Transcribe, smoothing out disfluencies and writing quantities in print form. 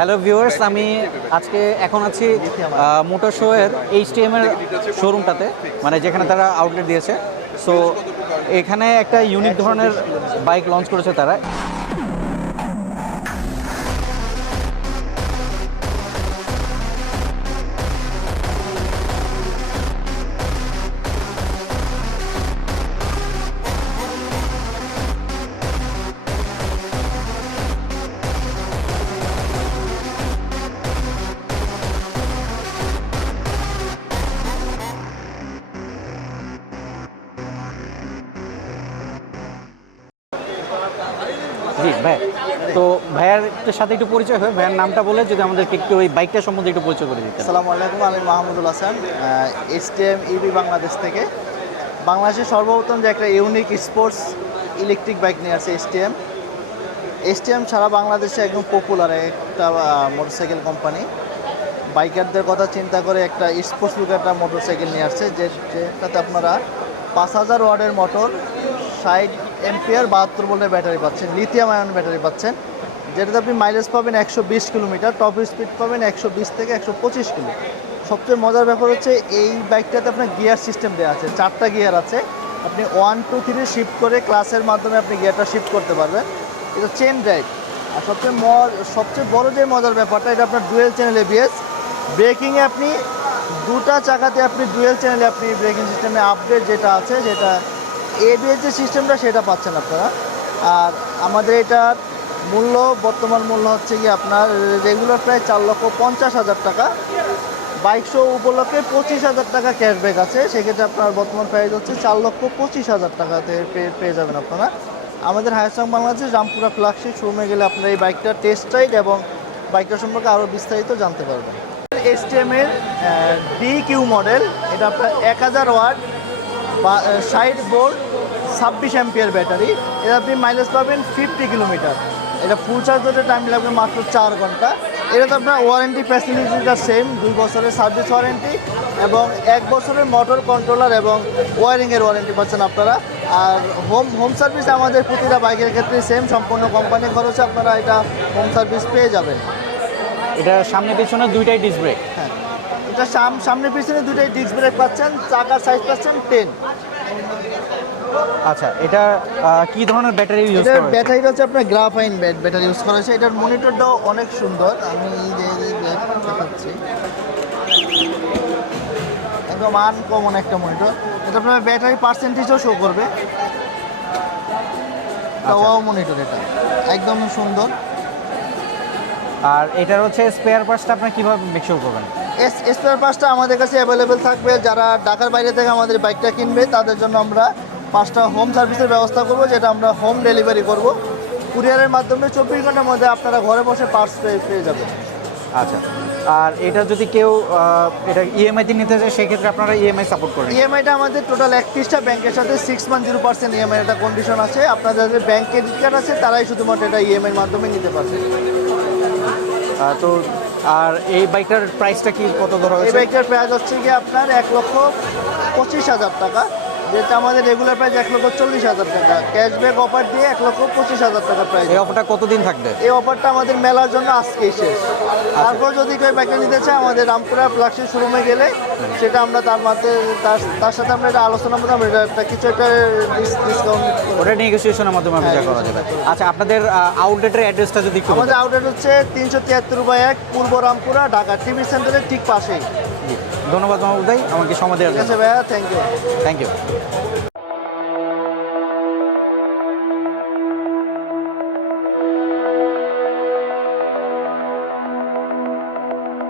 Hello viewers, আমি আজকে এখন আছি মোটর শো এর এইচটিএম এর শোরুমটাতে, মানে যেখানে তারা আউটলেট দিয়েছে। সো এখানে একটা ইউনিক ধরনের বাইক লঞ্চ করেছে তারা। জি ভাই, তো ভাইয়ার সাথে একটু পরিচয় হয়, ভাইয়ার নামটা বলে যদি আমাদেরকে একটু ওই বাইকটা সম্বন্ধে একটু পরিচয় করে দিতেন। আসসালামু আলাইকুম, আমি মাহমুদুল হাসান, এইচটিএম ইবি বাংলাদেশ থেকে। বাংলাদেশের সর্বপ্রথম যে একটা ইউনিক স্পোর্টস ইলেকট্রিক বাইক নিয়ে আসছে এইচটিএম সারা বাংলাদেশে একদম পপুলার একটা মোটরসাইকেল কোম্পানি। বাইকারদের কথা চিন্তা করে একটা স্পোর্টস লুক একটা মোটরসাইকেল নিয়ে আসছে, যেটাতে আপনারা 5000 ওয়াটের মোটর, 60 এম্পিয়ার, 72 ভোল্টের ব্যাটারি পাচ্ছেন, লিথিয়াম আয়ন ব্যাটারি পাচ্ছেন, যেটাতে আপনি মাইলেজ পাবেন 120 কিলোমিটার, টপ স্পিড পাবেন 120 থেকে 125 কিলো। সবচেয়ে মজার ব্যাপার হচ্ছে এই বাইকটাতে আপনার গিয়ার সিস্টেম দেওয়া আছে, 4টা গিয়ার আছে। আপনি 1, 2, 3 শিফট করে ক্লাসের মাধ্যমে আপনি গিয়ারটা শিফট করতে পারবেন। এটা চেন ড্রাইভ। আর সবচেয়ে বড় যে মজার ব্যাপারটা, এটা আপনার ডুয়েল চ্যানেল এবিএস। ব্রেকিংয়ে আপনি দুটা চাকাতে আপনি ডুয়েল চ্যানেলে আপনি ব্রেকিং সিস্টেমে আপডেট যেটা আছে, যেটা এবিএস যে সিস্টেমটা সেটা পাচ্ছেন আপনারা। আর আমাদের এটার বর্তমান মূল্য হচ্ছে কি আপনার রেগুলার প্রায় 4,50,000 টাকা। বাইক শো উপলক্ষে 25,000 টাকা ক্যাশব্যাক আছে, সেক্ষেত্রে আপনার বর্তমান প্রাইস হচ্ছে 4,25,000 টাকাতে পেয়ে যাবেন আপনারা। আমাদের হায়ারসং বাংলাদেশ রামপুরা ফ্ল্যাগশিপ শোরুমে গেলে আপনারা এই বাইকটা টেস্ট রাইড এবং বাইকটা সম্পর্কে আরও বিস্তারিত জানতে পারবেন। এইচটিএম এর DQ মডেল, এটা আপনার 1000 ওয়াট বা 60 ভোল্ট 26 অ্যাম্পিয়ার ব্যাটারি। এটা আপনি মাইলেজ পাবেন 50 কিলোমিটার। এটা ফুল চার্জ হতে টাইম লাগবে মাত্র 4 ঘন্টা। এটাতে আপনার ওয়ারেন্টি ফ্যাসিলিটিটা সেম, 2 বছরের সার্ভিস ওয়ারেন্টি এবং 1 বছরের মোটর কন্ট্রোলার এবং ওয়ারিংয়ের ওয়ারেন্টি পাচ্ছেন আপনারা। আর হোম সার্ভিস আমাদের প্রতিটা বাইকের ক্ষেত্রে সেম, সম্পূর্ণ কোম্পানি খরচে আপনারা এটা হোম সার্ভিস পেয়ে যাবেন। এটা সামনে পিছনে দুইটাই ডিস্ক ব্রেক। হ্যাঁ, এটা সামনে পিছনে দুইটাই ডিস্ক ব্রেক পাচ্ছেন, চাকার সাইজ পাচ্ছেন 10। আচ্ছা, এটা কি ধরনের ব্যাটারি ইউজ করা হয়েছে? ব্যাটারিটা হচ্ছে আপনার গ্রাফাইন ব্যাটারি ইউজ করা হয়েছে। এটার মনিটরটাও অনেক সুন্দর, আমি দেখাচ্ছি, একদম আনকমন একটা মনিটর। এটা আপনার ব্যাটারি পার্সেন্টেজও শো করবে। ওয়াও মনিটর, এটা একদম সুন্দর। আর এটার হচ্ছে স্পেয়ার পার্টসটা আপনারা কীভাবে মেকশোর করবেন? স্পেয়ার পার্টসটা আমাদের কাছে অ্যাভেলেবেল থাকবে। যারা ঢাকার বাইরে থেকে আমাদের বাইকটা কিনবে তাদের জন্য আমরা 5টা হোম সার্ভিসের ব্যবস্থা করব, যেটা আমরা হোম ডেলিভারি করব। কুরিয়ারের মাধ্যমে 24 ঘন্টার মধ্যে আপনারা ঘরে বসে পার্টস পেয়ে যাবেন। আচ্ছা, আর এটা যদি কেউ এটা ইএমআইতে নিতে চায়, সেক্ষেত্রে আপনারা ইএমআই সাপোর্ট করেন? ইএমআইটা আমাদের টোটাল 31টা ব্যাংকের সাথে 6 মান্থ 0% ইএমআই একটা কন্ডিশন আছে। আপনাদের যে ব্যাংক ক্রেডিট কার্ড আছে তারাই শুধুমাত্র এটা ইএমআইয়ের মাধ্যমে নিতে পারবে। তো আর এই বাইকটার প্রাইসটা কি কত ধরা হয়েছে? এই বাইকটার প্রাইস হচ্ছে কি আপনার 1,25,000 টাকা, যেটা আমাদের রেগুলার প্রাইস 1,40,000 টাকা। ক্যাশব্যাক অফার দিয়ে 1,25,000 টাকা প্রাইস। এই অফারটা কতদিন থাকবে? এই অফারটা আমাদের মেলার জন্য আজকেই শেষ। তারপর যদি কেউ বাইকটা নিতে চায়, আমাদের রামপুরা ফ্ল্যাগশিপ শোরুমে গেলে সেটা আমরা তার সাথে আমরা এটা আলোচনা করতে আমরা এটা কিছু একটা ডিসকাউন্ট, ওটা নেগোসিয়েশনের মাধ্যমে যা করা যাবে। আচ্ছা, আপনাদের আউটলেটের অ্যাড্রেসটা যদি একটু আমাদের আউটলেট হচ্ছে 373/1 পূর্ব রামপুরা, ঢাকা টিভি সেন্টারের ঠিক পাশেই। ধন্যবাদ মাহমুদ ভাই আমাকে সময় দেওয়ার জন্য। ঠিক আছে ভাইয়া, থ্যাংক ইউ। Thank you.